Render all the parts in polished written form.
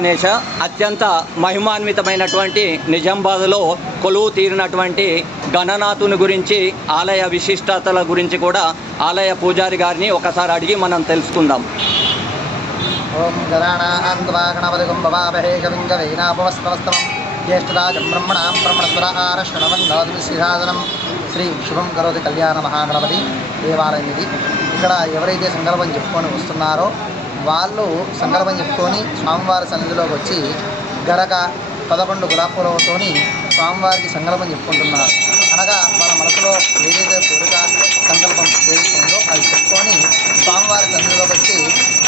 గణేశ అత్యంత మహిమాన్వితమైనటువంటి నిజామాబాద్లో కొలువు తీరినటువంటి గణనాథుని గురించి ఆలయ విశిష్టతల గురించి కూడా ఆలయ పూజారి గారిని ఒకసారి అడిగి మనం తెలుసుకుందాం. ఓం గణానాన్వా గణపతిగం భవామహే కవిం కవీనాపవస్త్రవస్తమం జ్యేష్ఠరాజం బ్రహ్మణాం బ్రహ్మణస్వరహార శృణవన్నోతి శ్రీసాదనం శ్రీ శుభం కరోతి కళ్యాణ మహాగణపతి దేవాలయం ఇది. ఇక్కడ ఎవరైతే సంకల్పం చెప్పుకొని వస్తున్నారో వాళ్ళు సంకల్పం చెప్పుకొని స్వామివారి సన్నిధిలోకి వచ్చి గరక 11 గులాబీలతో స్వామివారికి సంకల్పం చెప్పుకుంటున్నారు. అనగా మన మనసులో ఏదైతే కోరిక సంకల్పం చేస్తుందో అది చెప్పుకొని స్వామివారి సన్నిధిలోకి వచ్చి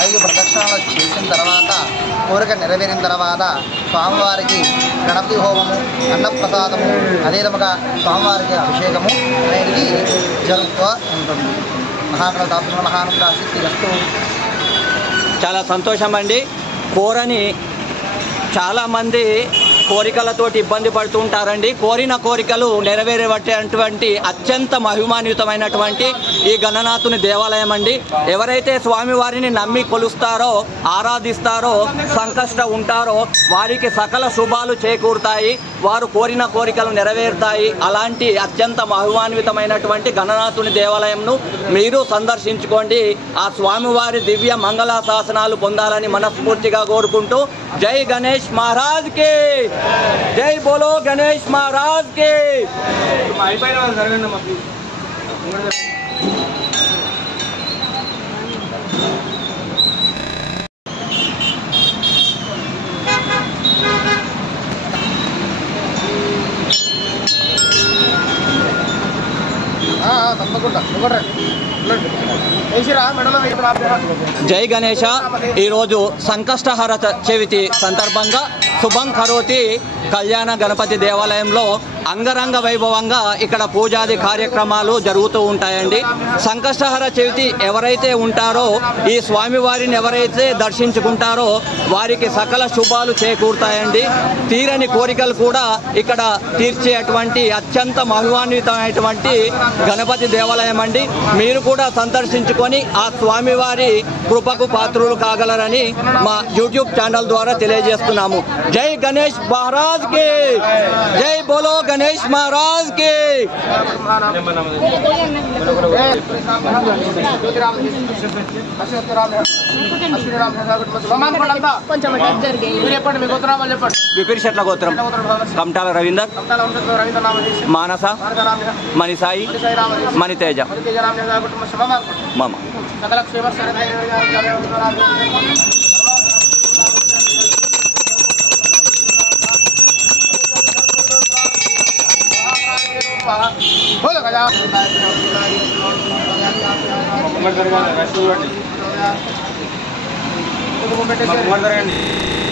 5 ప్రదక్షిణలు చేసిన తర్వాత కోరిక నెరవేరిన తర్వాత స్వామివారికి గణపతి హోమము, అన్నప్రసాదము, అదేవిధంగా స్వామివారికి అభిషేకము అనేది జరుగుతూ ఉంటుంది. మహాగణపతి మహానుగ్రహ వస్తూ చాలా సంతోషం అండి. కోరని చాలామంది కోరికలతోటి ఇబ్బంది పడుతూ ఉంటారండి. కోరిన కోరికలు నెరవేరేటటువంటి అత్యంత మహిమాన్వితమైనటువంటి ఈ గణనాథుని దేవాలయం అండి. ఎవరైతే స్వామివారిని నమ్మి కొలుస్తారో, ఆరాధిస్తారో, సంకష్ట ఉంటారో వారికి సకల శుభాలు చేకూరుతాయి, వారు కోరిన కోరికలు నెరవేరుతాయి. అలాంటి అత్యంత మహిమాన్వితమైనటువంటి గణనాథుని దేవాలయంను మీరు సందర్శించుకోండి. ఆ స్వామివారి దివ్య మంగళ శాసనాలు పొందాలని మనస్ఫూర్తిగా కోరుకుంటూ జై గణేష్ महाराज के जय बोलो गणेश महाराज के జై గణేశ. ఈరోజు సంకష్టహర చవితి సందర్భంగా శుభం కరోతి కళ్యాణ గణపతి దేవాలయంలో అంగరంగ వైభవంగా ఇక్కడ పూజాది కార్యక్రమాలు జరుగుతూ ఉంటాయండి. సంకష్టహర చవితి ఎవరైతే ఉంటారో, ఈ స్వామివారిని ఎవరైతే దర్శించుకుంటారో వారికి సకల శుభాలు చేకూరుతాయండి. తీరని కోరికలు కూడా ఇక్కడ తీర్చేటువంటి అత్యంత మహిమాన్వితమైనటువంటి గణపతి దేవాలయం అండి. మీరు కూడా సందర్శించుకొని ఆ స్వామివారి కృపకు పాత్రులు కాగలరని మా యూట్యూబ్ ఛానల్ ద్వారా తెలియజేస్తున్నాము. జై గణేష్ మహారాజ్ కి జై, బోలో గణేష్ మహారాజ్ కి. విపిరిశెట్ల గోత్రం కమటాల రవీందర్, మానస, మణిసాయి, మణితేజ, మామ. పెట్టేసి